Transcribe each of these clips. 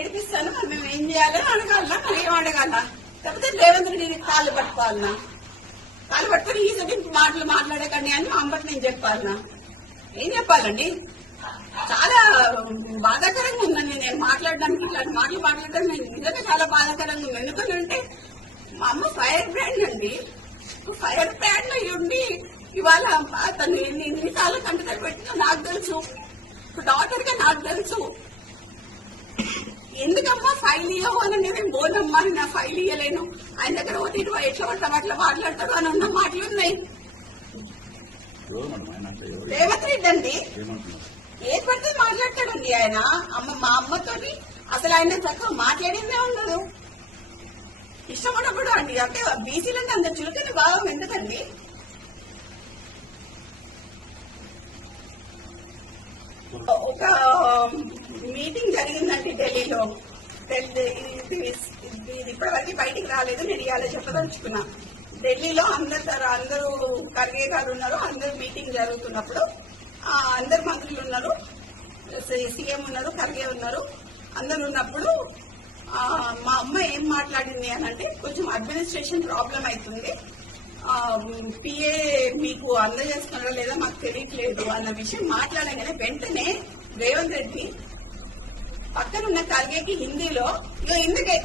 ఏడిపిస్తాను మరి మేము ఏం చేయాలని అడగాలనా? మరి ఏం అడగాలనా? లేకపోతే రేవంత్ నేను కాళ్ళు పట్టుకోవాలనా? కాళ్ళు పట్టుకుని ఈ మాటలు మాట్లాడకండి అని మా అమ్మకి నేను చెప్పాలనా? ఏం చెప్పాలండి? చాలా బాధాకరంగా ఉందండి. నేను మాట్లాడడానికి ఇట్లాంటి మాటలు మాట్లాడడం నేను నిజంగా చాలా బాధాకరంగా ఉంది. ఎందుకంటే మా అమ్మ ఫైర్ బ్రాండ్ అండి. ఫైర్ బ్రాండ్ అయి ఉండి ఇవాళ తను ఎన్ని ఎన్నిసార్లు కంటతలు పెట్టినా నాకు తెలుసు. డాక్టర్గా నాకు తెలుసు. ఎందుకమ్మా ఫైల్ ఇవ్వవు అని నేను బోనమ్మా నా ఫైల్ ఇవ్వలేను ఆయన దగ్గర ఒకటి ఇటు ఎట్లా పడతాం అట్లా మాట్లాడతాడు అని ఉన్న మాటలు ఉన్నాయి. రేవంత్ రెడ్డి అండి. ఏది పడితే మాట్లాడతాడండి ఆయన. అమ్మ మా అమ్మతోని అసలు ఆయన చక్కగా మాట్లాడిందే ఉండదు. ఇష్టం ఉన్నప్పుడు అండి అంటే బీసీలంటే అంత చులకని భావం ఎందుకండి? ఒక um, మీటింగ్ జరిగిందండి ఢిల్లీలో. ఇది ఇప్పటివరకు బయటికి రాలేదు నేను ఇవాళ చెప్పదలుచుకున్నా. ఢిల్లీలో అందరు అందరూ ఖర్గే గారు ఉన్నారు అందరు మీటింగ్ జరుగుతున్నప్పుడు అందరు మంత్రులు ఉన్నారు సీఎం ఉన్నారు ఖర్గే ఉన్నారు. అందరు ఉన్నప్పుడు మా అమ్మ ఏం మాట్లాడింది అని అంటే కొంచెం అడ్మినిస్ట్రేషన్ ప్రాబ్లం అవుతుంది. పిఏ మీకు అందజేస్తున్నారో లేదా మాకు తెలియట్లేదు అన్న విషయం మాట్లాడగానే వెంటనే రేవంత్ రెడ్డి పక్కన ఉన్న ఖర్గేకి హిందీలో ఇక ఇందుకే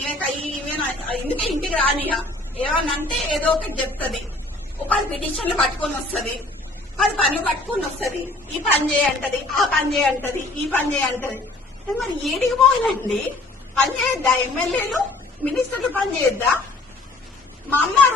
ఈయన ఈమె ఇందుకే ఇంటికి రానియా ఏమన్నా అంటే ఏదో ఒకటి చెప్తుంది. పది పిటిషన్లు పట్టుకొని వస్తుంది. పది పనులు పట్టుకొని వస్తుంది. ఈ పని చేయంటది ఆ పని చేయంటది ఈ పని చేయంటది మరి ఏడికి పోవాలండి పని చేయొద్దా? ఎమ్మెల్యేలు మినిస్టర్లు పని చేయొద్దా? మా అమ్మ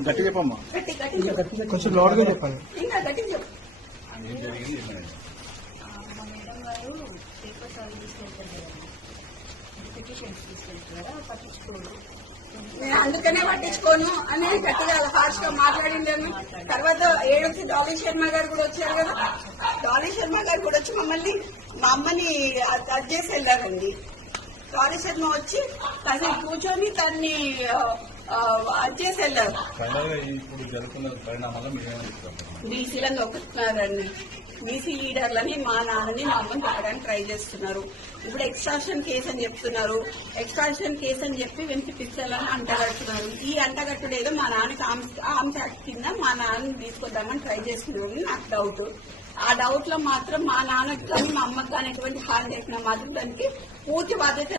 గట్టి చెప్పమ్మా కొంచెం లోడ్గా చెప్పాలి. ఇంకా గట్టి చెప్పు. ఏం జరిగింది? ఏమైంది మా మేడం గారు పేపర్ సాల్వ్ తీసుకెళ్తారు కదండి పిటిషన్స్ తీసుకెళ్తారు కదా పట్టించుకోరు. నేను అందుకనే పట్టించుకోను అని గట్టిగా హార్ష్గా మాట్లాడిండాను తర్వాత ఏడొచ్చి డాలీ శర్మ గారు కూడా వచ్చారు కదా. డాలీ శర్మ గారు కూడా వచ్చి మమ్మల్ని మా అమ్మని అది చేసి వెళ్ళారండి. శర్మ వచ్చి తను కూర్చొని తన్ని చేసి వెళ్ళారు చెప్తారు బీసీలను నొక్కుతున్నారండి. బీసీ లీడర్లని మా నాన్నని మా అమ్మని చెప్పడానికి ట్రై చేస్తున్నారు. ఇప్పుడు ఎక్స్ట్రాషన్ కేసు అని చెప్తున్నారు. ఎక్స్ట్రాషన్ కేసు అని చెప్పి వెంటి పిచ్చలని అంటగడుతున్నారు ఈ అంటగట్టుడు ఏదో మా నాన్నకి ఆర్మ్స్ యాక్ట్ కింద మా నాన్నని తీసుకొద్దామని ట్రై చేస్తున్నారు నాకు డౌట్ ఆ డౌట్లో మాత్రం మా నాన్నకి కానీ మా అమ్మకి కానీ ఎటువంటి హాని చేసినా మాత్రం దానికి పూర్తి బాధ్యత